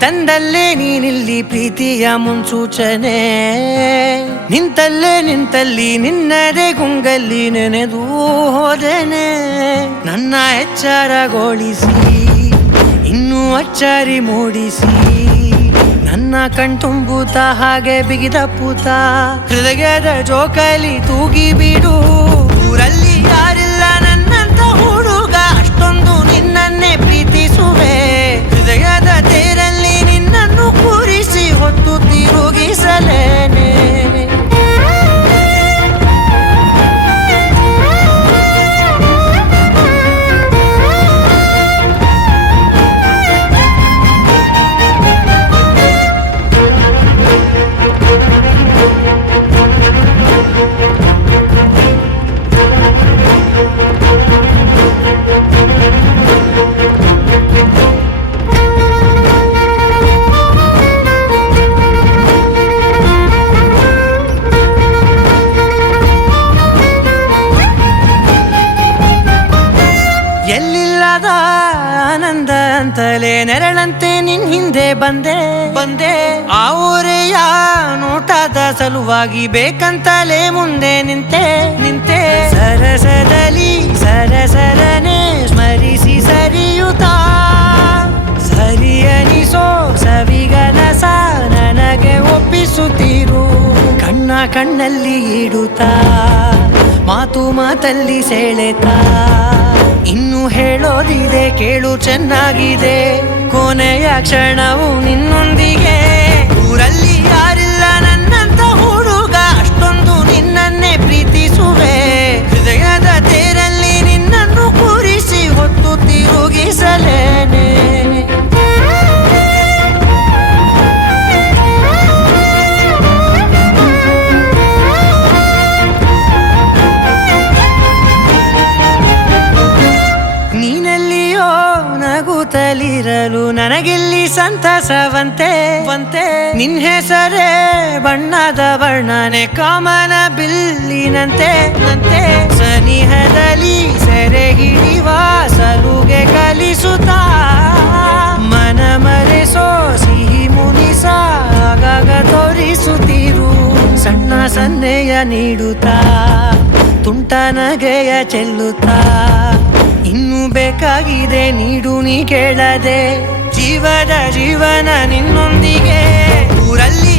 ತಂದಲ್ಲೇ ನೀನಿಲ್ಲಿ ಪ್ರೀತಿಯ ಮುನ್ಸೂಚನೆ ನಿಂತಲ್ಲಿ ನಿನ್ನದೇ ಗುಂಗಲ್ಲಿ ನೆನೆದು ಹೋದೆನೆ ನನ್ನ ಎಚ್ಚರಗೊಳಿಸಿ ಇನ್ನೂ ಅಚ್ಚರಿ ಮೂಡಿಸಿ ನನ್ನ ಕಣ್ತುಂಬುತ್ತ ಹಾಗೆ ಬಿಗಿದ ಪೂತ ಹೃದಯದ ಜೋಕಾಲಿ ತೂಗಿ ಬಿಡು ಊರಲ್ಲಿ ಯಾರಿಲ್ಲ ನನ್ನಂತ ಹುಡುಗ ಅಷ್ಟೊಂದು ನಿನ್ನನ್ನೇ ಪ್ರೀತಿಸುವೆ ಹೃದಯದ ತೇರಲ್ಲಿ ನಿನ್ನನ್ನು ಕೂರಿಸಿ ಹೊತ್ತು ತಿರುಗಿಸಲೇನೆ ಎಲ್ಲಿಲ್ಲದ ಆನಂದ ಅಂತಲೇ ನೆರಳಂತೆ ನಿನ್ ಹಿಂದೆ ಬಂದೆ ಆ ಊರೆಯ ನೋಟದ ಸಲುವಾಗಿ ಬೇಕಂತಲೇ ಮುಂದೆ ನಿಂತೆ ಸರಸದಲ್ಲಿ ಸರಸರನೆ ಸ್ಮರಿಸಿ ಸರಿಯುತ್ತಾ ಸರಿಯನಿಸೋ ಸವಿಗನಸ ನನಗೆ ಒಪ್ಪಿಸುತ್ತೀರು ಕಣ್ಣಲ್ಲಿ ಇಡುತ್ತಾ ಮಾತಲ್ಲಿ ಸೆಳೆತಾ ಇನ್ನು ಹೇಳೋದಿದೆ ಕೇಳು ಚೆನ್ನಾಗಿದೆ ಕೊನೆಯ ಕ್ಷಣವು ನಿನ್ನೊಂದಿಗೆ ಊರಲ್ಲಿ ಯಾರಿಲ್ಲ ನನ್ನಂತ ಹುಡುಗ ಅಷ್ಟೊಂದು ನಿನ್ನನ್ನೇ ಪ್ರೀತಿಸುವೆ ಹೃದಯದ ತೇರಲ್ಲಿ ನಿನ್ನನ್ನು ಕೂರಿಸಿ ಹೊತ್ತು ತಿರುಗಿಸಲೇನೆ ನೀನೆಲ್ಲಿಯೋ ನಗುತ್ತಲಿರಲು ನನಗಿಲ್ಲಿ ಸಂತಸವಂತೆ ನಿನ್ ಹೆಸರೇ ಬಣ್ಣದ ವರ್ಣನೆ ಕಾಮನ ಬಿಲ್ಲಿನಂತೆ ಸನಿಹದಲ್ಲಿ ಸೆರೆ ಹಿಡಿಯುವ ಸಲುಗೆ ಕಲಿಸುತ್ತಾ ಮನ ಮರೆಸೋ ಸಿಹಿ ಮುನಿಸ ಆಗಾಗ ತೋರಿಸುತ್ತಿರು ಸಣ್ಣ ಸನ್ನೆಯ ನೀಡುತ್ತಾ ತುಂಟ ನಗೆಯ ಚೆಲ್ಲುತ್ತಾ ಇನ್ನು ಬೇಕಾಗಿದೆ ನೀಡು ನೀ ಕೇಳದೆ ಜೀವನ ನಿನ್ನೊಂದಿಗೆ ಊರಲ್ಲಿ